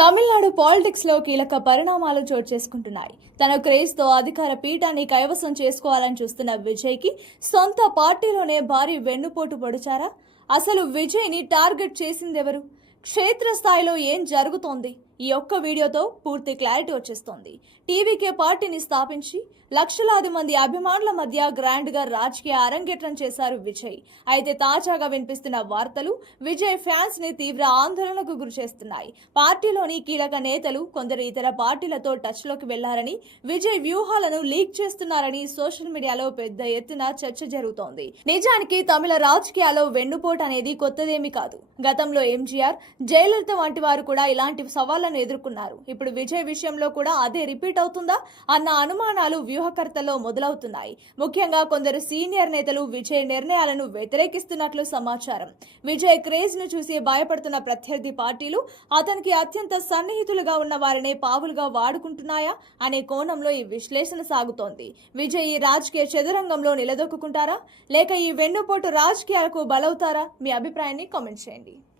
Tamil Nadu politics లో కీలక పరిణామాలు చోటు చేసుకుంటున్నాయి. తన క్రేజ్ తో అధికార పీఠాన్ని కైవసం చేసుకోవాలని చూస్తున్న విజయ్ కి సొంత పార్టీలోనే భారీ వెన్నుపోటు పొడిచారా? అసలు విజయ్ ని టార్గెట్ చేసిందెవరు? క్షేత్రస్థాయిలో ఏం జరుగుతోంది? ఈ ఒక్క వీడియోతో పూర్తి క్లారిటీ వచ్చేస్తోంది. టీవీకే పార్టీని స్థాపించి లక్షలాది మంది అభిమానుల మధ్య గ్రాండ్ గా రాజకీయ అరంగేట్రం చేశారు విజయ్. అయితే తాజాగా వినిపిస్తున్న వార్తలు విజయ్ ఫ్యాన్స్ ని తీవ్ర ఆందోళనకు గురిచేస్తున్నాయి. పార్టీలోని కీలక నేతలు కొందరు ఇతర పార్టీలతో టచ్ లోకి వెళ్లారని, విజయ్ వ్యూహాలను లీక్ చేస్తున్నారని సోషల్ మీడియాలో పెద్ద ఎత్తున చర్చ జరుగుతోంది. నిజానికి తమిళ రాజకీయాల్లో వెన్నుపోటు అనేది కొత్తదేమీ కాదు. గతంలో ఎంజీఆర్, జయలలిత వంటి వారు కూడా ఇలాంటి సవాళ్లను ఎదుర్కొన్నారు. ఇప్పుడు విజయ్ విషయంలో కూడా అదే రిపీట్ అవుతుందా అన్న అనుమానాలు వ్యూహకర్తల్లో మొదలవుతున్నాయి. ముఖ్యంగా కొందరు సీనియర్ నేతలు విజయ్ నిర్ణయాలను వ్యతిరేకిస్తున్నట్లు సమాచారం. విజయ్ క్రేజ్ ను చూసి భయపడుతున్న ప్రత్యర్థి పార్టీలు అతనికి అత్యంత సన్నిహితులుగా ఉన్న వారినే పావులుగా వాడుకుంటున్నాయా అనే కోణంలో ఈ విశ్లేషణ సాగుతోంది. విజయ్ ఈ రాజకీయ చదురంగంలో నిలదొక్కుంటారా, లేక ఈ వెన్నుపోటు రాజకీయాలకు బలవుతారా? మీ అభిప్రాయాన్ని కామెంట్ చేయండి.